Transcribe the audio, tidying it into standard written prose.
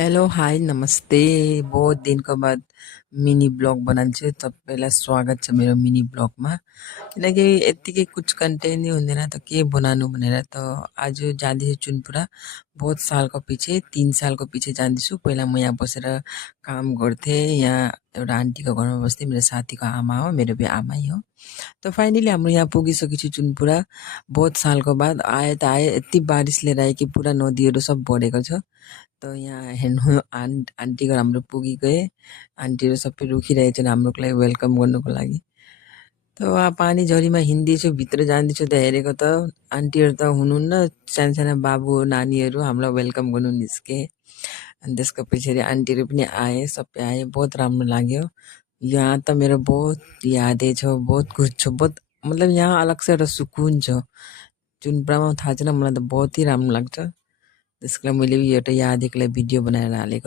Hello hi नमस्ते। बहुत दिनको बाद मिनी ब्लग बनाउँछु। तपाईँलाई स्वागत छ मेरो मिनी ब्लगमा। किनकि यत्तिकै कुछ कन्टेन्ट नै हुँदैन त के बनाउनु भनेर त आज जाँदैछु चुनपुरा। बहुत सालको पछि 3 सालको पछि जाँदैछु। पहिला म यहाँ बसेर काम गर्थेँ। यहाँ एउटा आन्टीको घरमा बस्थेँ। मेरो साथीको आमा हो, मेरो भी आमै हो। त फाइनली हाम्रो यहाँ पुगिसकेछु चुनपुरा। बहुत सालको बाद आए यति बारिस लिएर आयो कि पुरा नदीहरू सब बढेको छ। त यहाँ हेर्नु आन्टीको हाम्रो पुगिगएँ। आन्टीहरू सबै रोकिरहेछन् हाम्रोको लागि वेलकम गर्नुको लागि। त पानी झरीमा हिँड्दैछु, भित्र जाँदैछु त हेरेको त आन्टीहरू त हुनुहुन्न, साना बाबु नानीहरू हामीलाई वेलकम गर्नु निस्के। अनि त्यसको पछाडि आन्टीहरू पनि आए, सबै आए। बहुत राम्रो लाग्यो। यहाँ त मेरो बहुत यादै छ, बहुत कुछ छ। बहुत मतलब यहाँ अलग से एउटा सुकुन छ। चुनपुरामा थाहा छैन, मलाई त बहुत ही राम्रो लाग्छ। त्यसको लागि मैले एउटा यादेको लागि भिडियो बनाएर हालेको।